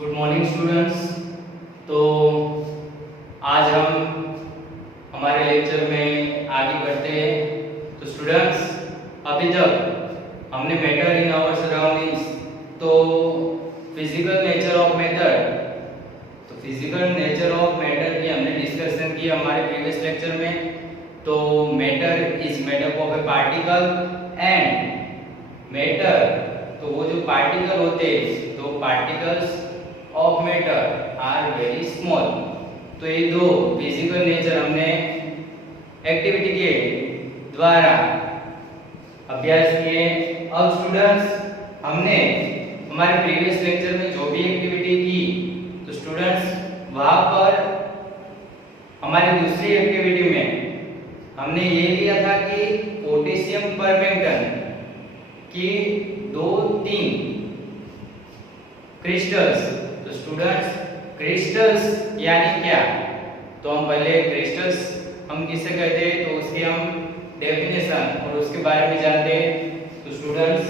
Good morning students. तो आज हम हमारे लेक्चर में आगे बढ़ते हैं। तो स्टूडेंट्स, अभी तक हमने मैटर इन आवर सराउंडिंग्स, तो फिजिकल नेचर ऑफ मैटर, की हमने डिस्कशन की हमारे प्रीवियस लेक्चर में। तो matter is made up of a particle and matter, तो वो जो पार्टिकल होते हैं, तो particles of matter are very small. तो ये दो फिजिकल नेचर हमने एक्टिविटी के द्वारा अभ्यास किए। अब स्टूडेंट्स, हमने हमारे प्रीवियस लेक्चर में जो भी एक्टिविटी की, तो स्टूडेंट्स वहां पर हमारी दूसरी एक्टिविटी में हमने ये लिया था कि पोटेशियम परमैंगन की 2-3 क्रिस्टल्स। तो स्टूडेंट्स, क्रिस्टल्स यानी क्या? तो हम पहले क्रिस्टल्स हम किसे कहते हैं, तो उसकी हम डेफिनेशन और उसके बारे में जानते हैं। तो स्टूडेंट्स,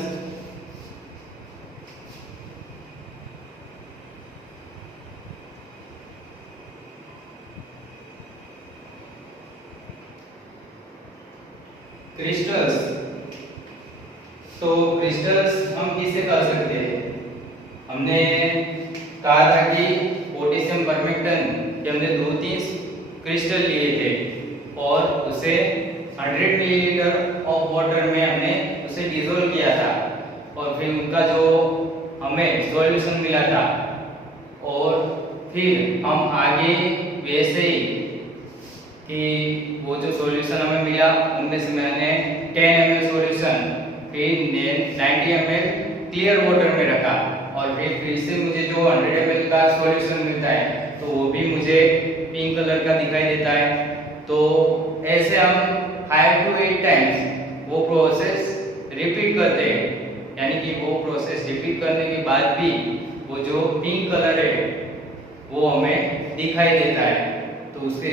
क्रिस्टल्स, तो क्रिस्टल्स हम किसे कह सकते हैं? हमने कहा था कि पोटेशियम परमैंगन के हमने 2-3 क्रिस्टल लिए थे और उसे 100 मिलीलीटर ऑफ वाटर में हमने उसे डिसॉल्व किया था और फिर उनका जो हमें सॉल्यूशन मिला था, और फिर हम आगे वैसे ही कि वो जो सॉल्यूशन हमें मिला उनमें से मैंने 10 ml सॉल्यूशन फिर 90 ml क्लियर वाटर में रखा, और फिर से मुझे जो 100 ml का सॉल्यूशन मिलता है तो वो भी मुझे पिंक कलर का दिखाई देता है। तो ऐसे हम 5 to 8 टाइम्स वो प्रोसेस रिपीट करते हैं, यानी कि वो प्रोसेस रिपीट करने के बाद भी वो जो पिंक कलर है वो हमें दिखाई देता है। तो उसके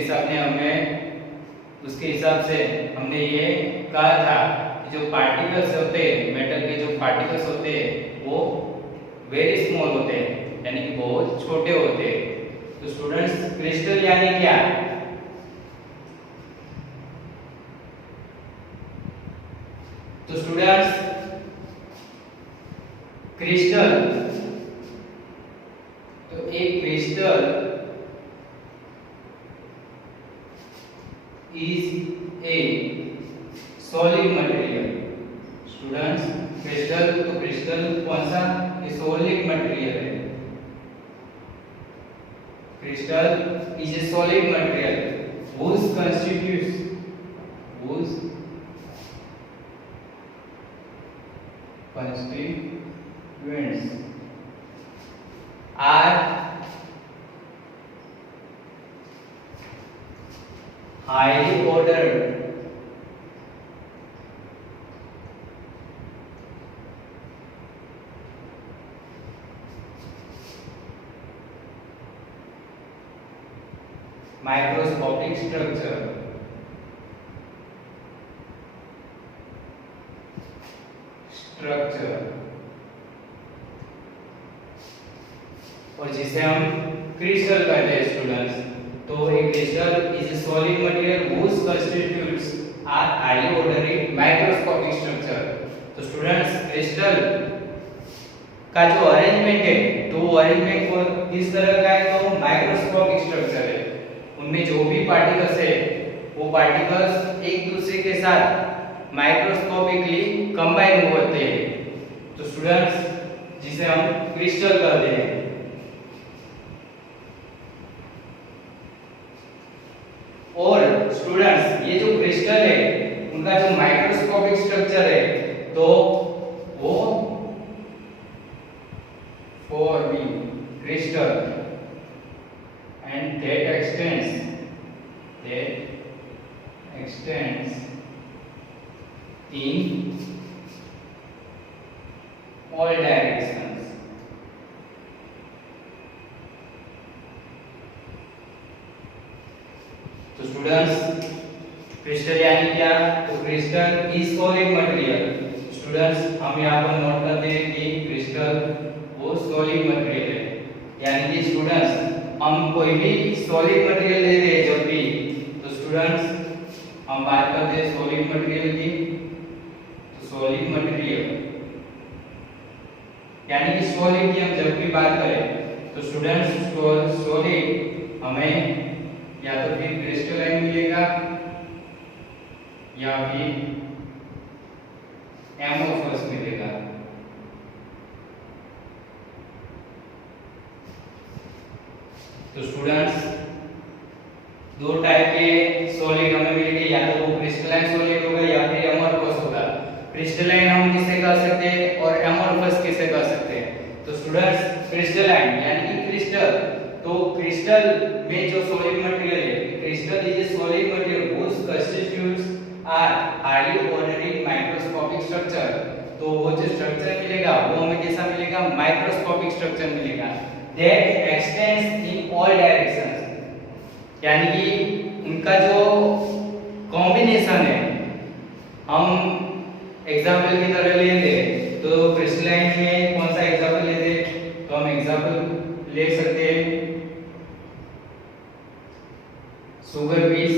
हिसाब से हमने ये कहा था कि जो पार्टिकल्स होते हैं, मेटल के जो पार्टिकल्स होते हैं वो वेरी स्मॉल होते हैं, यानी कि बहुत छोटे होते हैं। तो स्टूडेंट्स, क्रिस्टल यानी क्या? तो स्टूडेंट्स, क्रिस्टल, तो एक crystal is a solid material। Students, crystal, तो क्रिस्टल कौन सा? ये सॉलिड मटेरियल है। Crystal is a solid material whose constituents are highly ordered microscopic structure। और जिसे हम क्रिस्टल कहते हैं स्टूडेंट्स। तो एक crystal is a solid material whose constituents are highly ordered microscopic structure। तो स्टूडेंट्स, क्रिस्टल का जो अरेंजमेंट है, तो वो अरेंजमेंट किस तरह का है? तो माइक्रोस्कोपिक स्ट्रक्चर है। उनमें जो भी पार्टिकल्स है वो पार्टिकल्स एक दूसरे के साथ माइक्रोस्कोपिकली कंबाइन होते हैं। तो स्टूडेंट्स, जिसे हम क्रिस्टल कहते हैं। और स्टूडेंट्स, ये जो क्रिस्टल है उनका जो माइक्रोस्कोपिक स्ट्रक्चर है, तो वो 4B crystal and that extends in all directions। तो स्टूडेंट्स, क्रिस्टल यानी क्या? तो crystal is solid material. Students, हम यहाँ पर नोट करते हैं कि क्रिस्टल वो सॉलिड मटेरियल है। यानी कि स्टूडेंट्स हम कोई भी सॉलिड मटेरियल ले रहे हैं जब भी, तो स्टूडेंट्स हम बात करते हैं सॉलिड मटेरियल की। तो सॉलिड मटेरियल यानी कि सॉलिड की हम जब भी बात करें तो स्टूडेंट्स सॉलिड हमें या तो फिर क्रिस्टलाइन मिलेगा या फिर एमोर्फस मिलेगा। तो स्टूडेंट्स दो टाइप के सॉलिड हमें मिलेंगे, या तो वो क्रिस्टलाइन सॉलिड होगा या फिर एमोर्फस होगा। क्रिस्टलाइन हम किसे कह सकते हैं और एमोर्फस किसे कह सकते हैं? तो स्टूडेंट्स क्रिस्टलाइन यानी कि क्रिस्टल, तो क्रिस्टल में जो सॉलिड मटेरियल है, crystal is a solid material whose constituents are highly ordered microscopic structure। तो वो जो स्ट्रक्चर मिलेगा वो हमें कैसा मिलेगा? माइक्रोस्कोपिक स्ट्रक्चर मिलेगा। that extends in all directions, यानी कि उनका जो कॉम्बिनेशन है, हम एग्जाम्पल की तरह ले ले तो क्रिस्टलाइन में कौन सा एग्जाम्पल लेते? तो हम एग्जाम्पल ले सकते हैं सुगर पीस,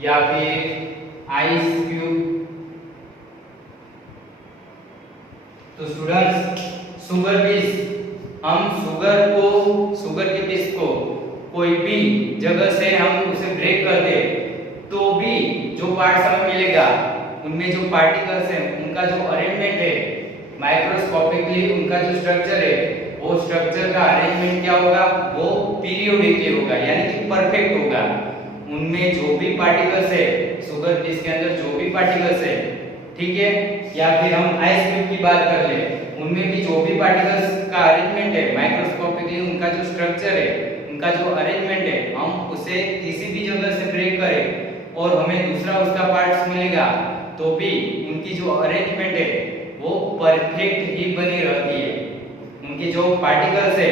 या फिर आइस क्यूब। तो स्टूडेंट्स सुगर पीस, हम शुगर के पीस को कोई भी जगह से हम उसे ब्रेक कर दे तो भी जो पार्ट्स हमें मिलेगा उनमें जो पार्टिकल्स हैं उनका जो अरेंजमेंट है माइक्रोस्कोपिकली, उनका जो स्ट्रक्चर है वो स्ट्रक्चर का अरेंजमेंट क्या होगा? वो पीरियोडिकली होगा, यानी कि परफेक्ट होगा। उनमें जो भी पार्टिकल्स है, शुगर पीस के अंदर जो भी पार्टिकल्स है, ठीक है, या फिर हम आइस क्यूब की बात कर ले, उनमें भी जो भी पार्टिकल्स का अरेंजमेंट है माइक्रोस्कोपिकली, उनका जो स्ट्रक्चर है, उनका जो अरेंजमेंट है, हम उसे किसी भी जगह से ब्रेक करें और हमें दूसरा उसका पार्ट्स मिलेगा तो भी उनकी जो अरेंजमेंट है वो परफेक्ट ही बनी रहती है। उनके जो पार्टिकल्स है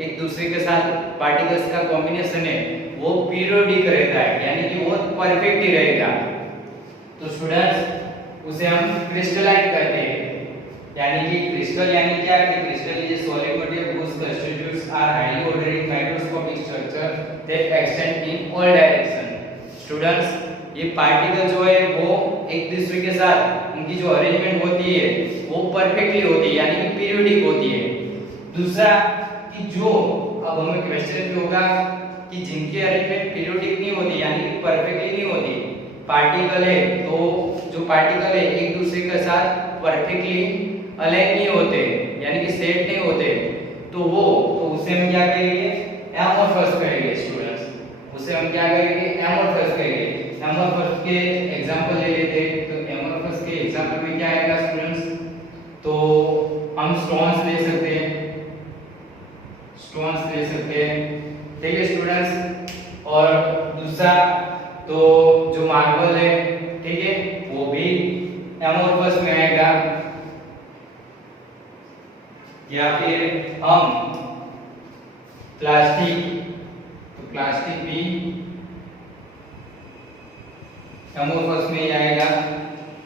एक दूसरे के साथ पार्टिकल्स का कॉम्बिनेशन है वो पीरियोडिक रहता है, यानी कि वो परफेक्ट ही रहेगा। तो स्टूडेंट्स उसे हम क्रिस्टलाइन कहते हैं, यानी कि क्रिस्टल यानी क्या? कि crystal is a solid material whose constituents are highly ordered in microscopic structure that extend in all direction। Students ये पार्टिकल जो है वो एक दूसरे के साथ उनकी जो अरेंजमेंट होती है वो परफेक्टली होती है, यानी कि पीरियोडिक होती है। दूसरा कि जो अब हमें क्वेश्चन भी होगा कि जिनके अरेंजमेंट पीरियोडिक नहीं होती, यानी कि परफेक्टली नहीं होती, पार्टिकल है तो जो पार्टिकल है एक दूसरे के साथ परफेक्टली अलाइन नहीं होते, यानी कि सेट नहीं होते, तो उसे हम क्या कहेंगे? एमोर्फस कहेंगे। स्टूडेंट्स उसे हम क्या कहेंगे? एमोर्फस कहेंगे। एमोर्फस के एग्जांपल ले लेते हैं, तो एमोर्फस के एग्जांपल में क्या आएगा स्टूडेंट्स? तो हम स्टोन्स ले सकते हैं, ठीक है स्टूडेंट्स। और दूसरा तो जो मार्बल है, ठीक है, वो भी एमोर्फस में आएगा। या फिर हम प्लास्टिक, तो प्लास्टिक भी एमोर्फस में ही आएगा।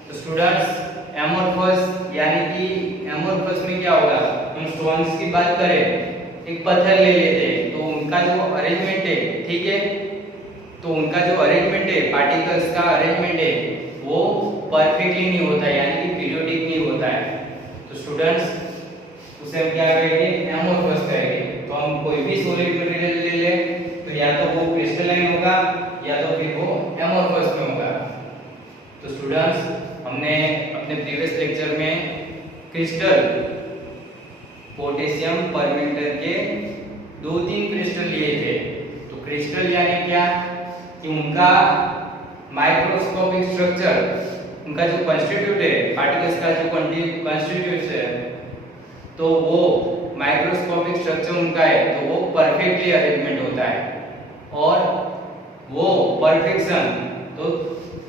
तो स्टूडेंट्स एमोर्फस यानी कि एमोर्फस में क्या होगा? हम स्टोन्स की बात करें, एक पत्थर ले लेते हैं तो उनका जो अरेंजमेंट है, ठीक है, तो उनका जो अरेंजमेंट है, पार्टिकल्स का अरेंजमेंट है वो परफेक्टली नहीं होता है, यानी कि पीरियोडिक नहीं होता है। तो स्टूडेंट्स उसे हम क्या कहेंगे? एमोर्फस कहेंगे। तो हम कोई भी सॉलिड मटेरियल ले ले तो या तो वो क्रिस्टलाइन होगा या तो फिर वो एमोर्फस में होगा। तो स्टूडेंट्स हमने अपने प्रीवियस लेक्चर में क्रिस्टल, पोटेशियम परमेंगनेट के 2-3 क्रिस्टल लिए थे। तो क्रिस्टल यानी क्या? कि उनका माइक्रोस्कोपिक स्ट्रक्चर, उनका जो कंस्टिट्यूट है, पार्टिकल्स का जो कंस्टिट्यूट है, तो वो माइक्रोस्कोपिक स्ट्रक्चर उनका है तो वो परफेक्टली अरेंजमेंट होता है, और वो परफेक्शन तो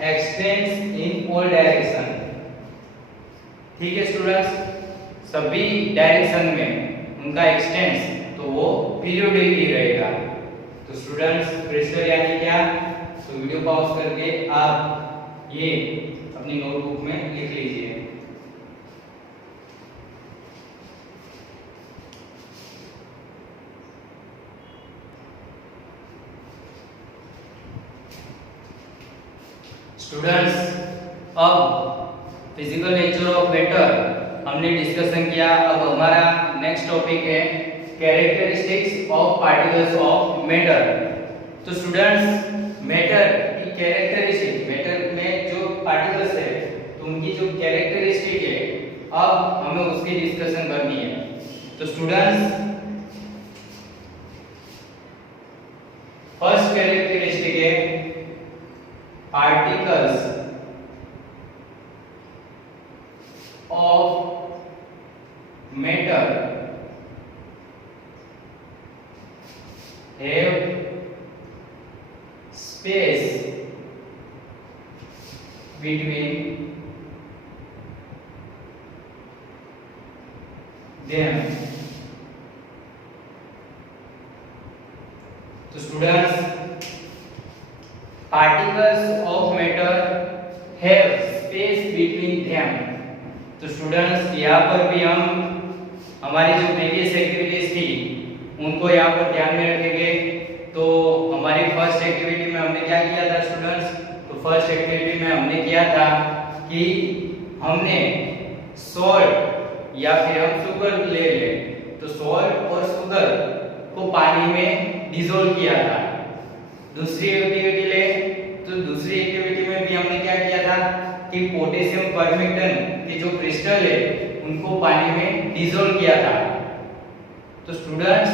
एक्सटेंड्स इन ऑल डायरेक्शन। ठीक है स्टूडेंट्स, सभी डायरेक्शन में उनका एक्सटेंस तो वो पीरियोडिक ही रहेगा। तो स्टूडेंट्स क्रिस्टल यानी क्या? तो वीडियो पॉज करके आप ये अपनी नोटबुक में लिख लीजिए। स्टूडेंट्स, अब फिजिकल नेचर ऑफ मैटर हमने डिस्कशन किया। अब हमारा नेक्स्ट टॉपिक है characteristics of particles of matter. तो स्टूडेंट्स, मैटर की कैरेक्टरिस्टिक, मैटर में जो पार्टिकल्स है तो उनकी जो कैरेक्टरिस्टिक है अब हमें उसकी डिस्कशन करनी है। तो स्टूडेंट्स, फर्स्ट कैरेक्टरिस्टिक है particles of matter have space between them। तो students, particles of matter have space between them। तो स्टूडेंट्स, यहाँ पर भी हम हमारी जो प्रीवियस एक्टिविटीज थी उनको यहाँ पर ध्यान में रखेंगे। तो हमारी फर्स्ट एक्टिविटी में हमने क्या किया था स्टूडेंट्स? तो फर्स्ट एक्टिविटी में हमने किया था कि हमने सॉल्ट या फिर हम शुगर ले लें, तो सॉल्ट और शुगर को पानी में डिसॉल्व किया था। दूसरी एक्टिविटी ले, तो दूसरी एक्टिविटी में भी हमने क्या किया था कि पोटेशियम परमैंगनेट की जो क्रिस्टल है उनको पानी में डिसॉल्व किया था। तो स्टूडेंट्स,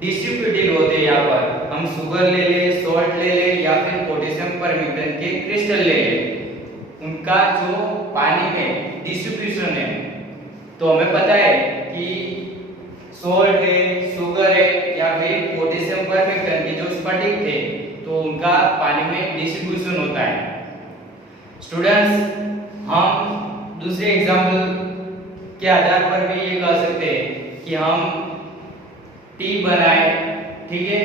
डिस्ट्रीब्यूटेड होते हैं यहाँ पर, हम शुगर ले ले, सॉल्ट ले ले या फिर पोटेशियम परमैंगनेट के क्रिस्टल ले ले, उनका जो पानी में डिस्ट्रीब्यूशन है। तो हमें पता है कि सॉल्ट है, शुगर है या फिर पोटेशियम परमैंगनेट के जो स्फटिक थे तो उनका पानी में डिस्ट्रीब्यूशन होता है। स्टूडेंट्स, हम दूसरे एग्जांपल के आधार पर भी ये कह सकते हैं कि हम टी बनाए, ठीक है,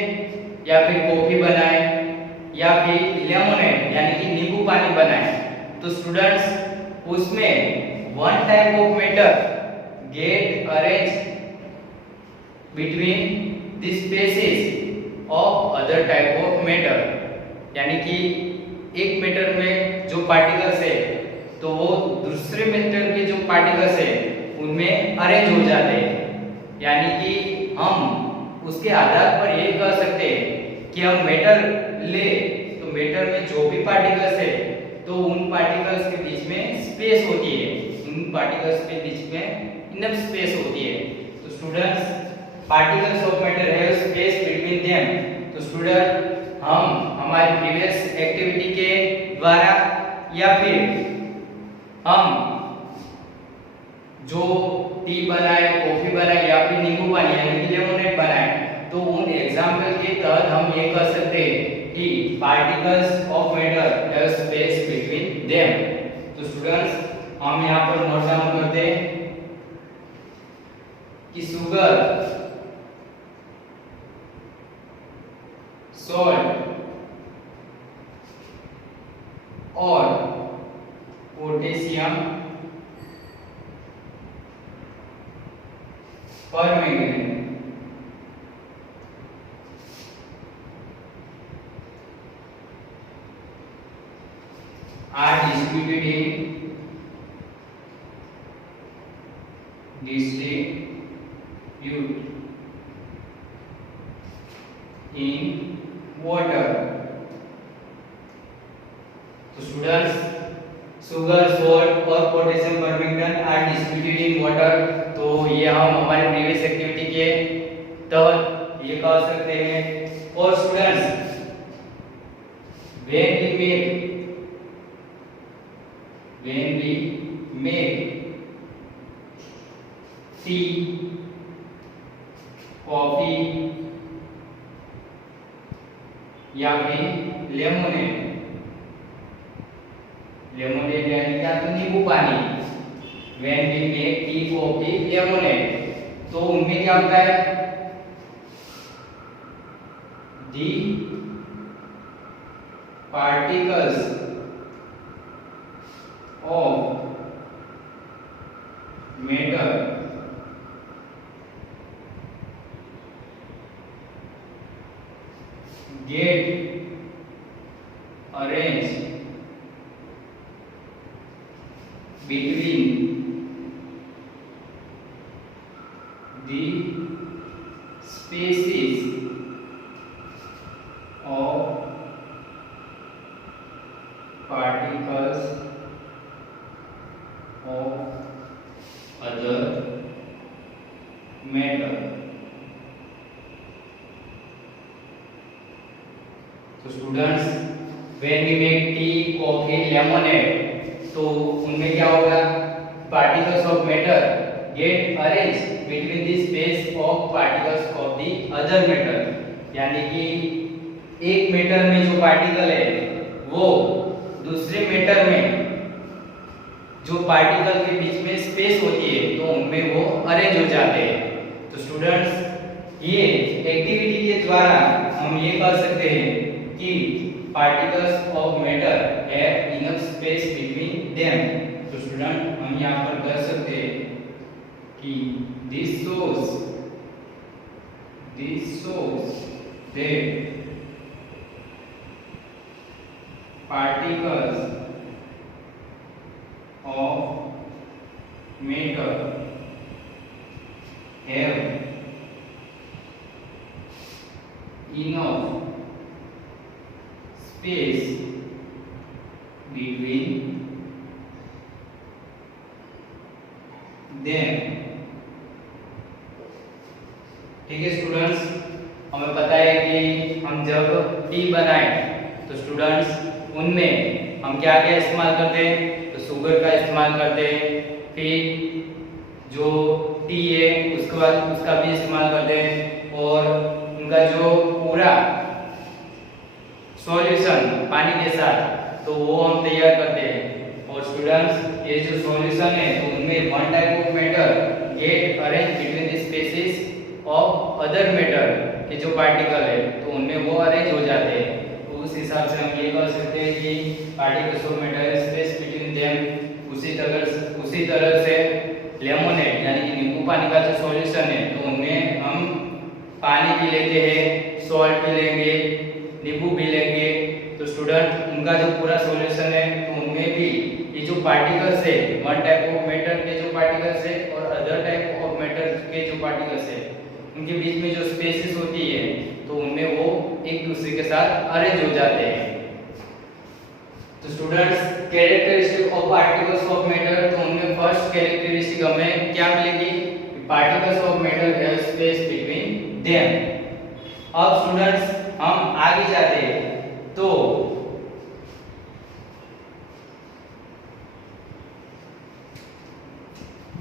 या फिर कॉफी बनाए या फिर लेमोनेड यानी कि नींबू पानी बनाए। तो स्टूडेंट्स, उसमें one type of matter get arrange between the species of other type of matter, यानी कि एक मैटर में जो पार्टिकल्स है तो वो दूसरे मैटर के जो पार्टिकल्स है उनमें अरेंज हो जाते हैं। यानी कि हम उसके आधार पर ये कह सकते हैं कि हम मैटर ले तो मैटर में जो भी पार्टिकल्स है तो उन पार्टिकल्स के बीच में स्पेस होती है, उन पार्टिकल्स के बीच में इनफ स्पेस होती है। तो students, particles of matter have space between them। तो स्टूडेंट, हम हमारी प्रीवियस एक्टिविटी के द्वारा या फिर हम जो टी बनाए, कॉफी बनाए या फिर नींबू पानी यानी कि लेमोनेड बनाए, तो उन एग्जांपल के तहत हम ये कह सकते हैं कि particles of matter have space between them. तो स्टूडेंट्स, हम यहाँ पर नोट डाउन करते हैं कि शुगर, सॉल्ट और potassium permanganate are distributed in water। तो स्टूडेंट्स, शुगर, सॉल्ट और potassium permanganate are distributed in water. तो ये हम हमारे प्रीवियस एक्टिविटी के तहत ये कह सकते हैं। और students, when we make tea, coffee या फिर लेमोनेड, लेमोनेड यानी क्या? तो नींबू पानी। when we make tea, coffee, lemonade, तो उनमें क्या होता है? the particles of matter get arranged between the spaces of particles of other matter. So students, when we make tea, coffee, lemonade, तो उनमें क्या होगा? Particles of matter get arranged between the space of particles of the other matter. यानी कि एक matter में जो particle है वो दूसरे मेटर में जो पार्टिकल के बीच में स्पेस होती है तो उनमें वो अरेंज हो जाते हैं। तो स्टूडेंट्स, ये एक्टिविटी के द्वारा हम ये कह सकते हैं कि particles of matter have enough space between them. तो स्टूडेंट, हम यहाँ पर कह सकते हैं कि this shows that particles of matter have enough space between them. ठीक है स्टूडेंट्स, हमें पता है कि हम जब टी बनाएं तो स्टूडेंट्स उनमें हम क्या क्या इस्तेमाल करते हैं? तो शुगर का इस्तेमाल करते हैं, फिर जो टी है उसके बाद उसका भी इस्तेमाल करते हैं और उनका जो पूरा सॉल्यूशन पानी के साथ तो वो हम तैयार करते हैं। और स्टूडेंट्स, ये जो सॉल्यूशन है तो उनमें one type of matter get arrange between the species of other matter के जो पार्टिकल है तो उनमें वो अरेंज हो जाते हैं। तो उस हिसाब से हम ये कह सकते हैं कि particles of matter space between them. उसी तरह से लेमोनेड यानी कि नींबू पानी का जो सॉल्यूशन है तो उनमें हम पानी भी लेते हैं, सॉल्ट भी लेंगे, नींबू भी लेंगे। तो स्टूडेंट, उनका जो पूरा सॉल्यूशन है तो उनमें भी ये जो पार्टिकल्स है वन टाइप ऑफ मैटर के जो पार्टिकल्स है और अदर टाइप ऑफ मैटर के जो पार्टिकल्स है उनके बीच में जो स्पेसेस होती है तो उनमें वो एक दूसरे के साथ अरेंज हो जाते हैं। तो students, characteristic of particles of matter, तो उनमें फर्स्ट कैरेक्टरिस्टिक हमें क्या मिलेगी? Particles of matter have space between them. अब स्टूडेंट्स, हम आगे जाते हैं तो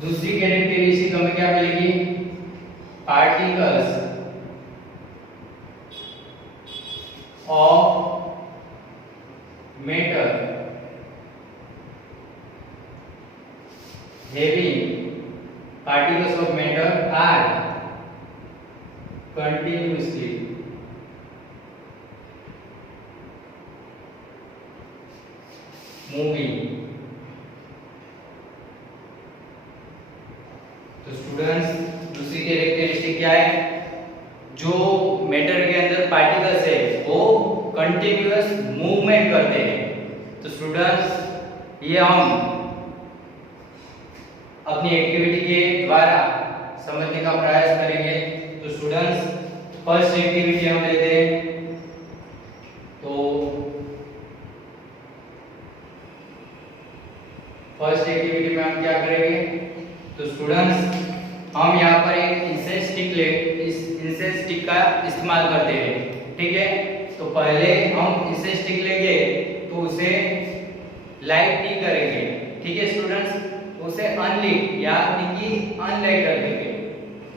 दूसरी कैरेक्टरिस्टिक हमें क्या मिलेगी? Particles of matter having particles of matter are continuously moving। तो स्टूडेंट्स, दूसरी कैरेक्टरिस्टिक क्या है? जो मैटर के अंदर पार्टिकल्स है वो कंटिन्यूअस मूवमेंट करते हैं। तो स्टूडेंट्स, ये हम अपनी एक्टिविटी के द्वारा समझने का प्रयास करेंगे। तो स्टूडेंट्स, फर्स्ट एक्टिविटी हम लेते हैं। तो फर्स्ट एक्टिविटी में हम क्या करेंगे? तो स्टूडेंट्स, हम यहाँ पर एक इंसेंस स्टिक का इस्तेमाल करते हैं। ठीक है, तो पहले हम इंसेंस स्टिक लेंगे तो उसे लाइट करेंगे। ठीक है स्टूडेंट्स, उसे अनलिट यानी कि अनलाइट कर देंगे।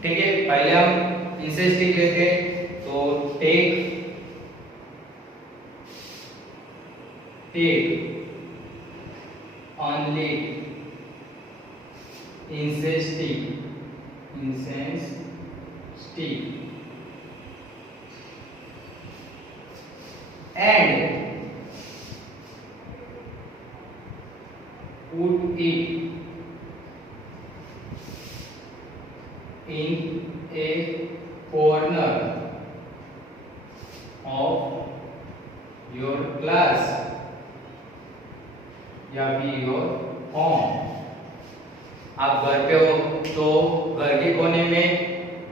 ठीक है, पहले हम इंसेंस स्टिक लेंगे तो take unlit incense stick and put it in a corner of your class या भी your home। आप घर पे हो तो घर के कोने में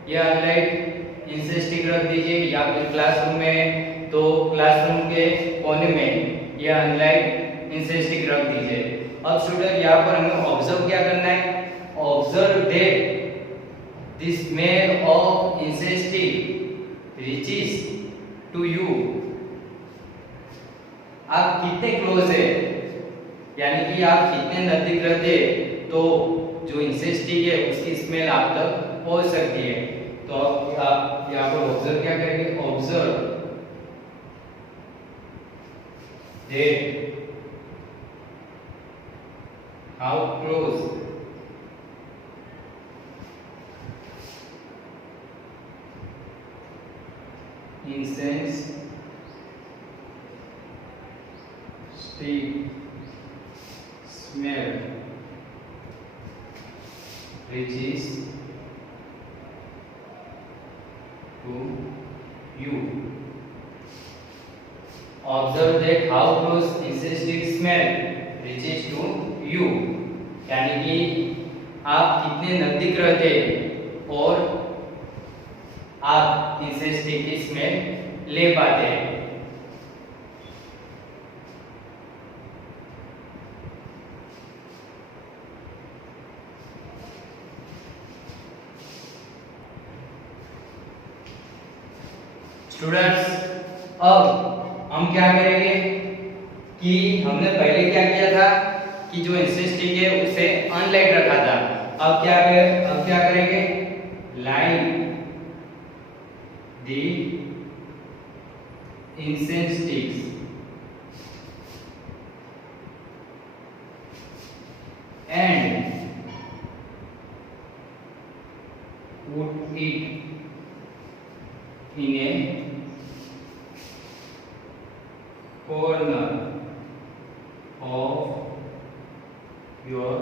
यह अनलाइट इंसेस स्टिक रख दीजिए, या फिर क्लासरूम में तो क्लासरूम के कोने में यह अनलाइट इंसेस स्टिक रख दीजिए। अब स्टूडेंट यहाँ पर हमें ऑब्जर्व क्या करना है, observe that the smell of incense stick reaches to you. आप कितने क्लोज है, यानी कि आप कितने नजदीक रहते तो जो इंसेस स्टिक है उसकी स्मेल आप तक पहुंच सकती है। तो आप यहाँ पर ऑब्जर्व क्या करेंगे, observe that how close incense stick smell reaches to you. Observe that how close incense stick smell reaches to you. यानी कि आप कितने नजदीक रहते और आप इंसेंस स्टिक की स्मेल ले पाते हैं। स्टूडेंट्स अब हम क्या करेंगे कि हमने पहले क्या किया था कि जो इंसेंस स्टिक है उसे अनलाइट रखा था। अब क्या करेंगे, light the incense sticks and put it in a corner of your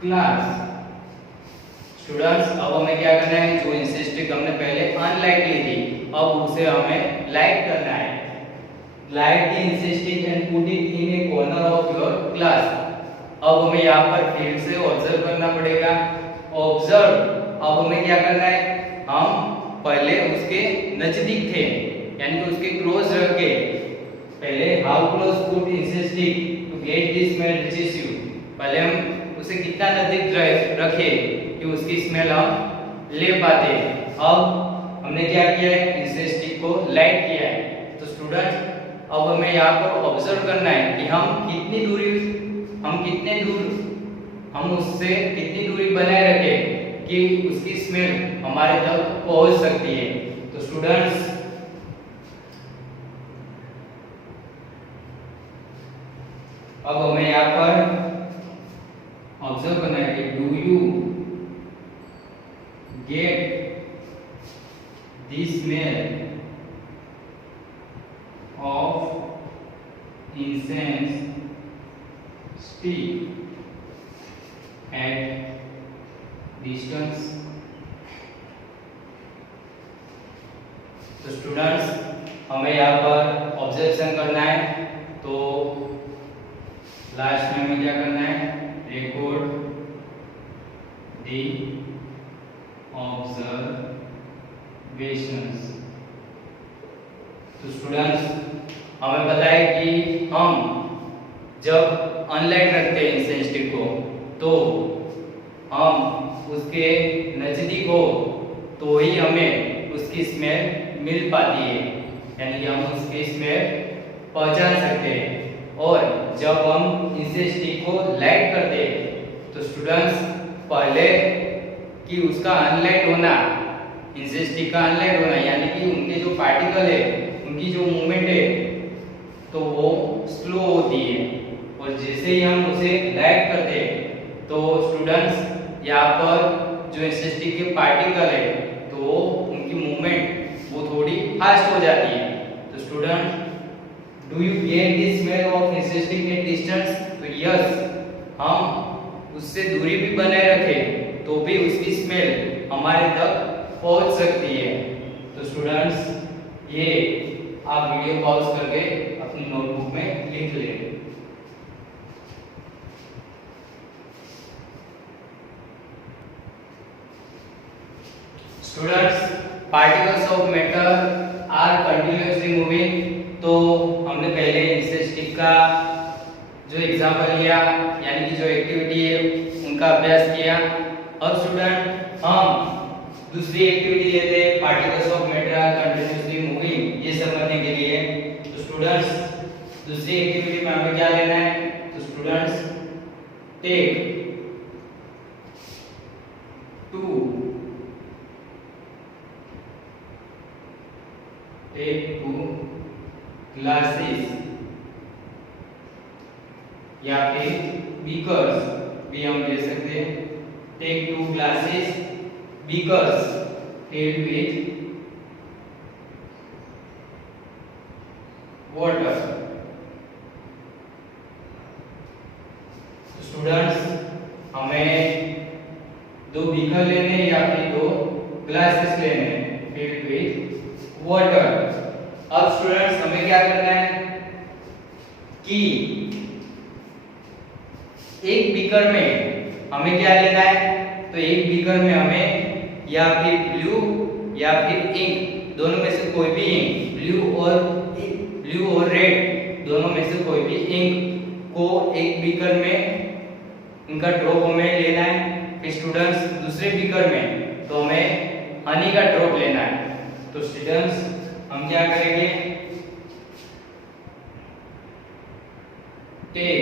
class. Students अब हमें क्या करना है, जो इंसेंस स्टिक हमने पहले अनलाइट ली थी अब उसे हमें लाइट करना है। Light the incense stick and put it in A corner of your class. अब हमें यहाँ पर फिर से ऑब्जर्व करना पड़ेगा। ऑब्जर्व, अब हमें क्या करना है, हम पहले उसके नजदीक थे यानी कि उसके क्लोज रह के पहले how close put incense stick to get this smell reaches you. पहले हम उसे कितना नजदीक रखे कि उसकी स्मेल हम ले पाते। अब हमने क्या किया है, इंसेंस स्टिक को लाइट किया है। तो स्टूडेंट अब हमें यहाँ पर ऑब्जर्व करना है कि हम उससे कितनी दूरी बनाए रखें कि उसकी स्मेल हमारे तक पहुंच सकती है। तो स्टूडेंट्स अब हमें यहाँ पर ऑब्जर्व करना है कि do you get the smell of incense stick at distance। तो स्टूडेंट्स हमें यहाँ पर ऑब्जर्वेशन करना है। तो लास्ट में हमें क्या करना है, रिकॉर्ड दी ऑब्जर्वेशंस। तो स्टूडेंट्स हमें पता है कि हम जब अनलाइट रखते हैं इंसेंस स्टिक को तो हम उसके नजदीक हो तो ही हमें उसकी स्मेल मिल पाती है, यानी कि हम उसकी स्मेल पहचान सकते हैं। और जब हम इंसेंस स्टिक को लाइट करते हैं तो स्टूडेंट्स पहले कि उसका अनलाइट होना, इंसेंस स्टिक का अनलाइट होना यानी कि उनके जो पार्टिकल है उनकी जो मूवमेंट है तो वो स्लो होती है। और जैसे ही हम उसे लाइट करते हैं तो स्टूडेंट्स यहाँ पर जो इंसेंस स्टिक के पार्टिकल है तो उनकी मूवमेंट वो थोड़ी फास्ट हो जाती है। तो student do you get the smell of incense stick at distance? तो यस, हम उससे दूरी भी बनाए रखें तो भी उसकी स्मेल हमारे तक पहुंच सकती है। तो स्टूडेंट्स ये आप वीडियो पॉज करके अपनी नोटबुक में लिख लें। Students, particles of matter are continuously moving. तो हमने पहले इससे स्टिक का जो एग्जांपल लिया, यानी कि जो एक्टिविटी है उनका अभ्यास किया। अब स्टूडेंट हम दूसरी एक्टिविटी लेते हैं, particles of matter are continuously moving, ये समझने के लिए। तो स्टूडेंट्स, दूसरी एक्टिविटी में हमें क्या लेना है? तो स्टूडेंट्स, टेक टू ग्लासेस या फिर बीकर्स भी हम ले सकते हैं। Take 2 glasses beakers filled with water। Students, हमें 2 बीकर लेने या फिर 2 ग्लासेस लेने filled with water। अब स्टूडेंट्स, हमें क्या करना है कि एक बीकर में हमें क्या लेना है? तो एक बीकर में हमें या फिर ब्लू या फिर इंक, दोनों में से कोई भी इंक, ब्लू और रेड दोनों में से कोई भी इंक को एक बीकर में इनका ड्रॉप हमें लेना है। फिर स्टूडेंट्स, दूसरे बीकर में तो हमें हनी का ड्रॉप लेना है। तो स्टूडेंट्स, हम क्या करेंगे? Take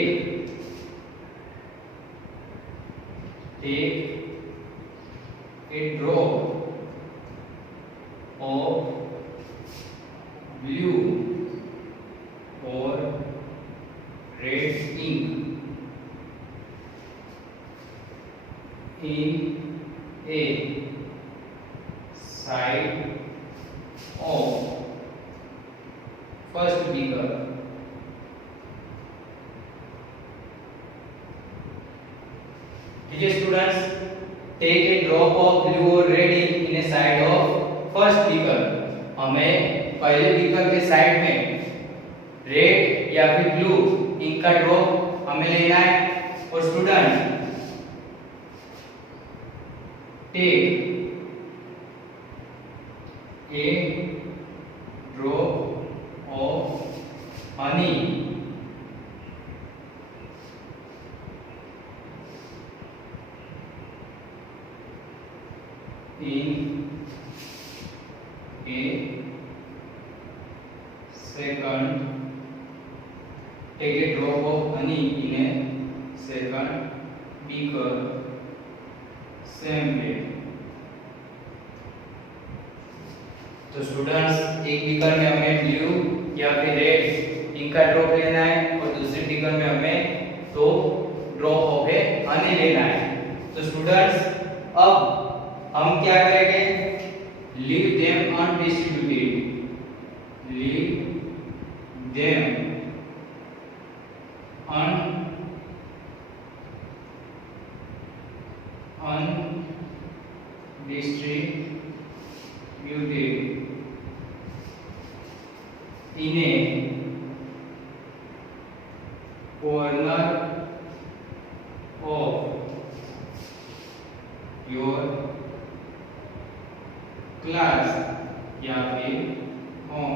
a drop of blue or red ink in a side of first beaker। ठीक है students, take a drop of blue और red ink in a side of first beaker. हमें पहले बीकर के साइड में रेड या फिर blue ink का ड्रॉप हमें लेना है। और student, take a drop of honey in a second, take a drop of honey in a second beaker, same way। तो स्टूडेंट्स, एक बीकर में हमें ब्लू या फिर रेड इंक का ड्रॉप लेना है और दूसरे बीकर में हमें तो ड्रॉप ऑफ ए हनी लेना है। तो स्टूडेंट्स, अब हम क्या करेंगे? Leave them undistributed, leave them undistributed in a corner of your class या फिर होम।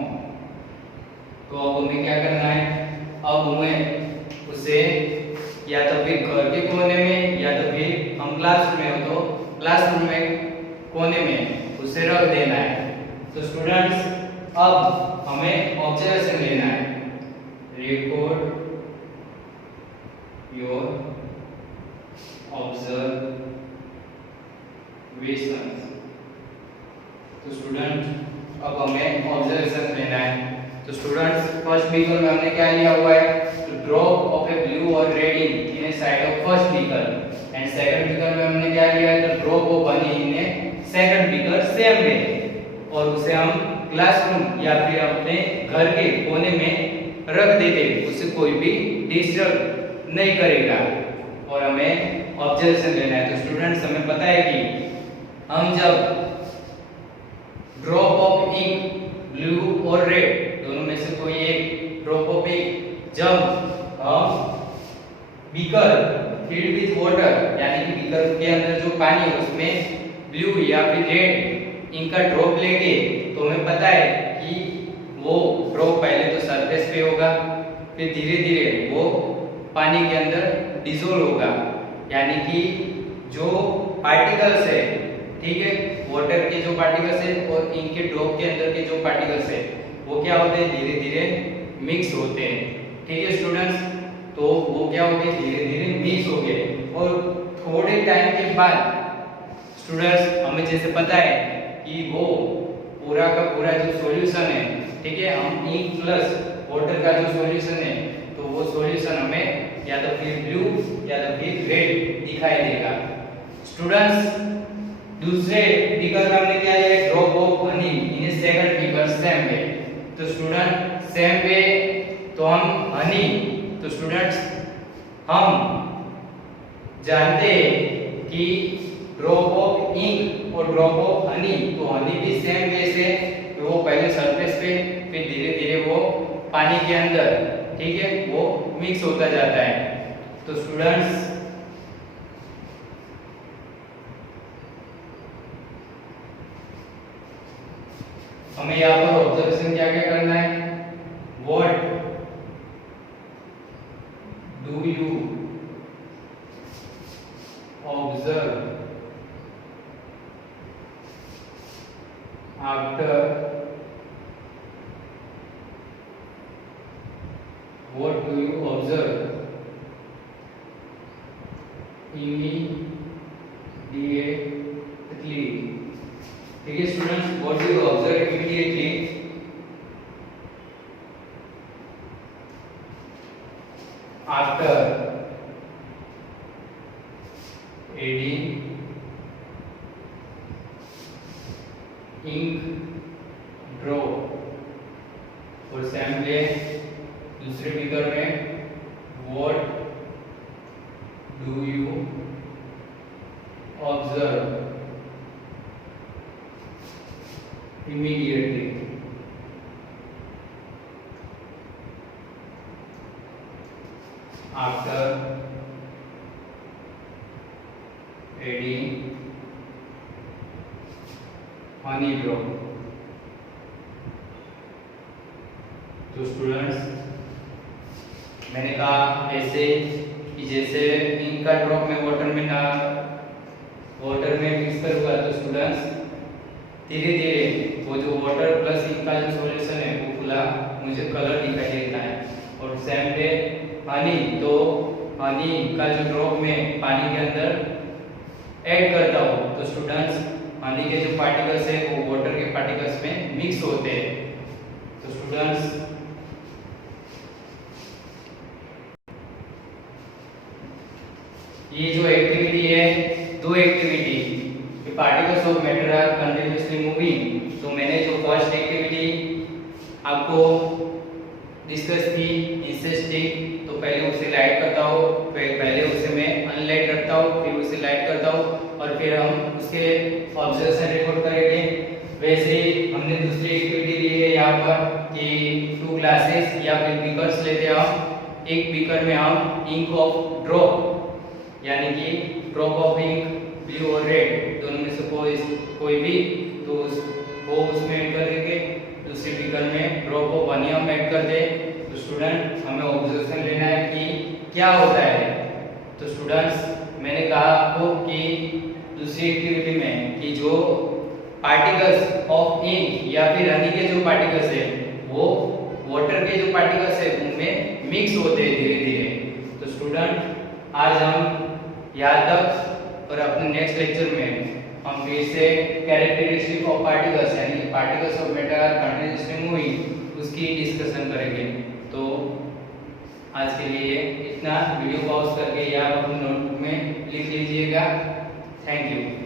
तो अब हमें क्या करना है? अब हमें उसे या तो फिर घर के कोने में या तो फिर हम क्लास में हो तो क्लासरूम में कोने में उसे रख देना है। तो स्टूडेंट्स, अब हमें ऑब्जर्वेशन लेना है। Record your observations. तो स्टूडेंट, अब हमें ऑब्जर्वेशन लेना है। तो स्टूडेंट्स, फर्स्ट बीकर में हमने क्या लिया हुआ है? तो ड्रॉप ऑफ ए ब्लू और red ink in a side of first beaker. And second beaker में हमने क्या लिया है? तो drop of honey in a second beaker, same way. और उसे हम क्लासरूम या फिर अपने घर के कोने में रख देते, उसे कोई भी डिस्टर्ब नहीं करेगा। और हमें ऑब्जर्वेशन लेना है। तो स्टूडेंट्स, हमें पता है कि हम जब ड्रॉप ऑफ इंक ब्लू और रेड दोनों में से कोई एक ड्रॉप ऑफ इंक जब हम बीकर फिल्ड विद वाटर, यानी कि बीकर के अंदर जो पानी है उसमें ब्लू या फिर रेड इंक का ड्रॉप लेंगे तो हमें पता है कि वो ड्रॉप पहले तो सरफेस पे होगा, फिर धीरे धीरे वो पानी के अंदर डिसॉल्व होगा, यानी कि जो पार्टिकल्स है, ठीक है, वाटर के जो पार्टिकल्स है और इंक के ड्रॉप के अंदर के जो पार्टिकल्स है वो क्या होते हैं, धीरे धीरे मिक्स होते हैं। ठीक है स्टूडेंट्स, तो वो क्या हो गए, धीरे धीरे मिक्स हो गए और थोड़े टाइम के बाद स्टूडेंट्स हमें जैसे पता है कि वो पूरा का पूरा जो सॉल्यूशन है, ठीक है, हम इंक प्लस वाटर का जो सॉल्यूशन है तो वो सॉल्यूशन हमें या तो फिर ब्लू या तो फिर रेड दिखाई देगा। स्टूडेंट्स दूसरे फिगर में हमने क्या लिया, drop of honey in a second figure same way. तो स्टूडेंट सेम वे तो हम हनी, तो स्टूडेंट्स हम जानते हैं कि ड्रॉप ऑफ इंक और ड्रॉप ऑफ हनी, तो हनी भी सेम वे से वो पहले सरफेस पे फिर धीरे धीरे वो पानी के अंदर, ठीक है, वो मिक्स होता जाता है। तो स्टूडेंट्स हमें यहाँ पर ऑब्जर्वेशन क्या क्या करना है, what do you observe after, what do you observe immediately। ठीक है students, what do you observe immediately, after adding ink drop और सेम वे दूसरे फिगर में what do you observe immediately. After adding Honey drop. तो students मैंने कहा ऐसे कि जैसे इंक का ड्रॉप में वाटर में मिक्स करूंगा तो स्टूडेंट्स धीरे धीरे वो जो वाटर प्लस इंक का जो सॉल्यूशन है वो पूरा मुझे कलर दिखाई देता है। और सेम वे हनी, तो हनी का जो ड्रॉप में पानी के अंदर ऐड करता हूँ तो स्टूडेंट्स हनी के जो पार्टिकल्स है वो वाटर के पार्टिकल्स में मिक्स होते हैं। तो स्टूडेंट्स ये जो एक्टिविटी है, दो activity, particles of matter are continuously moving, तो मैंने जो फर्स्ट एक्टिविटी आपको डिस्कस की इंसेस्टिंग, तो पहले उसे लाइट करता हूँ, पहले उसे मैं अनलाइट करता हूँ, फिर उसे लाइट करता हूँ और फिर हम उसके ऑब्जर्वेशन रिकॉर्ड करेंगे। वैसे ही हमने दूसरी एक्टिविटी ली है यहाँ पर कि 2 ग्लासेस या फिर बीकर्स लेते हैं हम, एक बीकर में हम इंक ऑफ ड्रॉप यानी कि ड्रॉप ऑफ इंक ब्लू और रेड दोनों में से कोई भी तो वो उसमें ऐड कर देंगे, दूसरे बीकर में ड्रॉप ऑफ हनी हम ऐड कर दे। तो स्टूडेंट हमें ऑब्जर्वेशन लेना है कि क्या होता है। तो स्टूडेंट्स मैंने कहा आपको कि दूसरी एक्टिविटी में कि जो पार्टिकल्स ऑफ इंक या फिर हनी के जो पार्टिकल्स है वो वाटर के जो पार्टिकल्स है उनमें मिक्स होते हैं धीरे धीरे। तो स्टूडेंट आज हम यहाँ तक, और अपने नेक्स्ट लेक्चर में हम फिर से कैरेक्टरिस्टिक ऑफ पार्टिकल्स यानी कि particles of matter are continuously moving उसकी डिस्कशन करेंगे। तो आज के लिए इतना, वीडियो पॉज करके या अपनी नोटबुक में लिख लीजिएगा। Thank you.